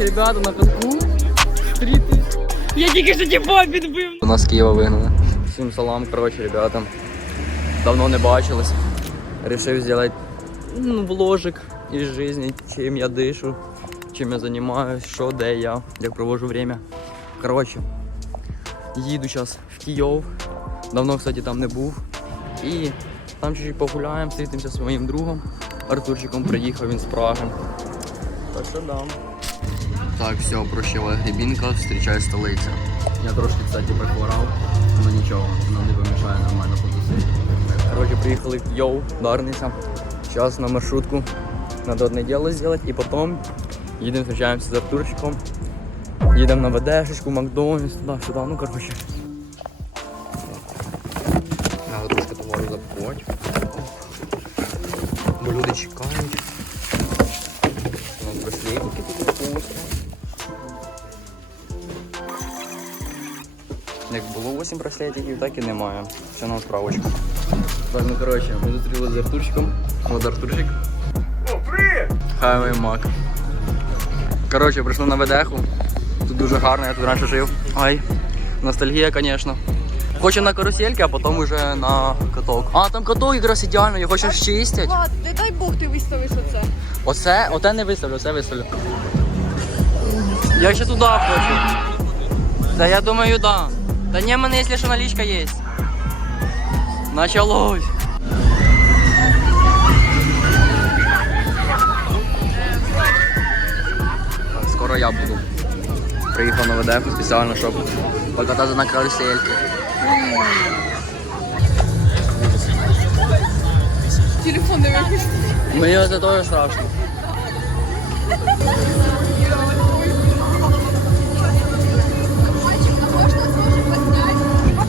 Короче, ребята, на катку стріти. Я тільки що тіпа підбив. У нас Києва вигнали. Всім салам, короче, ребята. Давно не бачились. Решив зробити ну, вложик із житті, чим я дишу, чим я займаюсь, що, де я, як провожу время. Короче, їду зараз в Київ. Давно, кстати, там не був. І там чуть-чуть погуляємо, зустрітимося зі своїм другом. Артурчиком приїхав він з Праги. Так що дам. Так, все, прощава грибінка, зустрічай столиця. Я трошки, кстати, прихворав, але нічого, нам не помішає нормально потусити. Короче, приїхали в Йоу, Дарниця. Зараз на маршрутку. Надо одне діло зробити і потім їдемо, зустрічаємося з Артурчиком. Їдемо на ВДшечку, Макдональдс, туди, сюди, ну коротше. Надо трошки товару запакувати. Бо люди чекають. 8 браслетиків, так і немає. Все на справочку. Так, ну коротше, ми зустрілися з Артурчиком. От Артурчик. О, привіт! Хай мій мак. Коротше, прийшли на ведеху. Тут дуже гарно, я тут раніше жив. Ай, ностальгія, звісно. Хочу на карусельки, а потім вже на каток. А, там каток якраз ідеально, його щось чистять. Влад, не дай Бог ти виставиш оце. Оце, оте не виставлю, оце виставлю. Я ще туди хочу. Да я думаю, да. Да не, мене, якщо що, наличка є. Началось. Скоро я буду. Приїхав на ВДФ спеціально, щоб покататися на карусельки. Телефон не. Мені це теж страшно.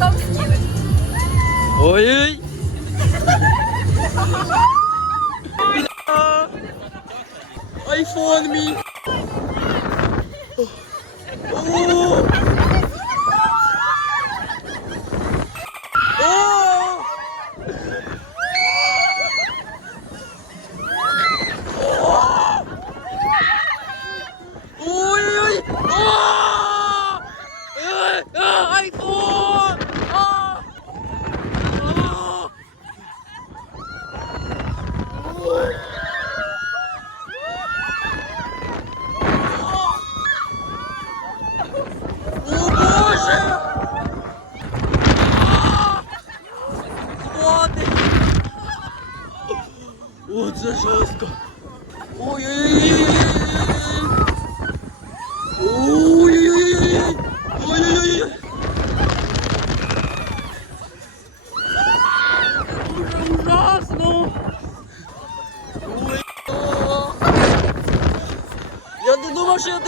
adamsın. iPhone me. Oh. oh.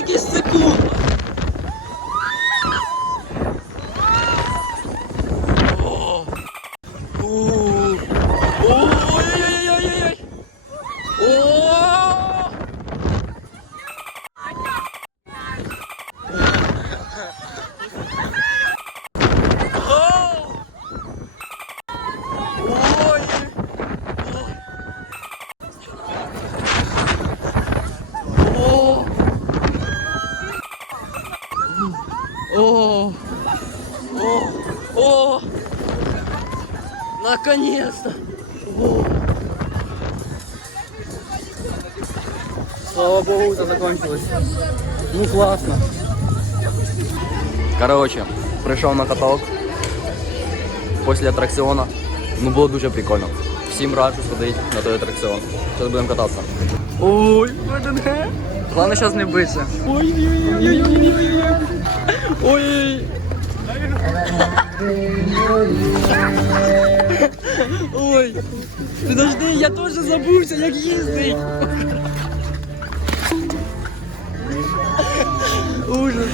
Такий секунд! О! У! Ой-ой-ой-ой-ой! О! О! Ой! О! О! О! О! Наконец-то! Слава богу, это закончилось. Ну классно. Короче, прийшов на каток після атракціону. Ну було дуже прикольно. Всім раджу сходити на той атракціон. Зараз будемо кататися. Ой, ВДНГ. Головне зараз не битися. Ой-ой-ой-ой-ой-ой. Ой. Ой. Подожди, я теж забувся, як їздить. Ужас.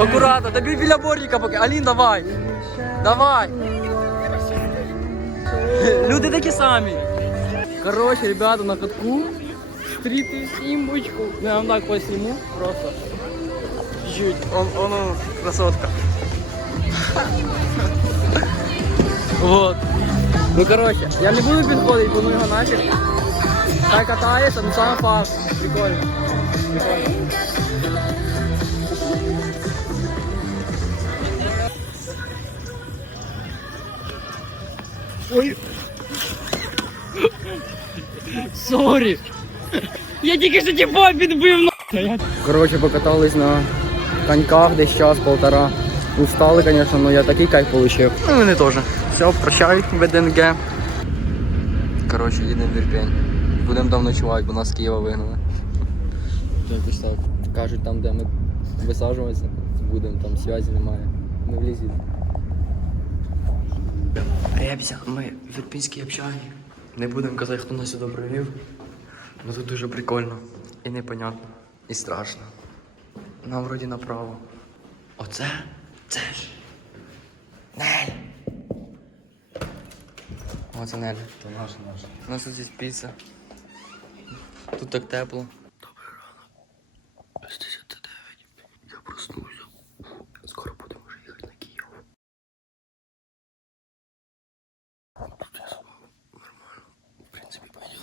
Аккуратно, тобі біля боріка поки. Алін, давай. Давай. Люди такі самі. Короче, ребята, на катку стріти сімбочку. Ну, я вам так посніму просто. чуть-чуть. Он, он, он красотка. Вот. Ну короче, я не буду підходити, я буду ну його нафіг. Хай катається, ну сам фарш. Прикольно. Ой. Сори. Я тільки що тіпа підбив на. Короче, покатались на коньках десь час-полтора. Устали, звісно, але я такий кайф получив. Ну, вони теж. Все, прощай, ВДНГ. Коротше, їдемо в Ірпень. Будемо там ночувати, бо нас з Києва вигнали. Якось так. Кажуть, там, де ми висаджуватися, будемо, там зв'язі немає. Не влізіть. Ребзя, ми в Ірпінській общагі. Не будемо казати, хто нас сюди привів. Ну тут дуже прикольно. І непонятно. І страшно. Нам вроді направо. Оце? Це ж. Нель. О, це Нель. То наш наш. У нас тут здесь піца. Тут так тепло. Добрий ранок. Без 10 Я проснувся. Скоро будемо вже їхати на Київ. Тут я спав. Нормально. В принципі, пойдем.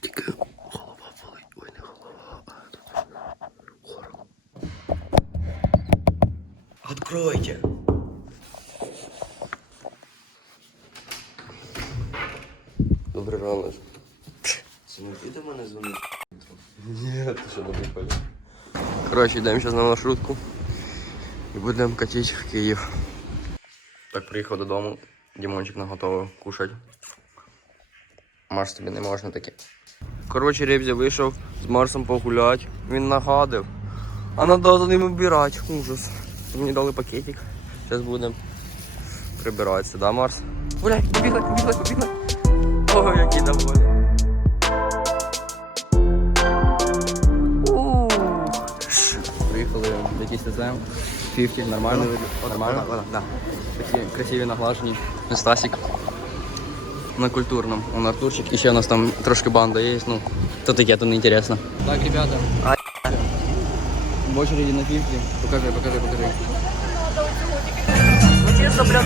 Тільки голова болить. Ой, не голова, а тут горло. Откройте. Добрий ранок. Ти до мене дзвониш? Ні, ти що не виходиш? Коротше, йдемо зараз на маршрутку і будемо катити в Київ. Так, приїхав додому, Дімончик наготовив кушати. Маш тобі не можна таке. Коротше, Ребзя вийшов з Марсом погуляти. Він нагадив. А треба за ним обирати. Ужас. Мені дали пакетик. Зараз будемо прибиратися, да, Марс? Гуляй, побігай, побігай, побігай. Ой, який доволі. Приїхали в якийсь ТЗМ. 50, нормально. Нормально? Да. Такі красиві наглажені. Стасік. На культурному. Он Артурчик. І ще у нас там трошки банда є. Ну, то таке, то не інтересно. Так, ребята. В очереди на 50. Покажи, покажи, покажи. Чесно, блядь,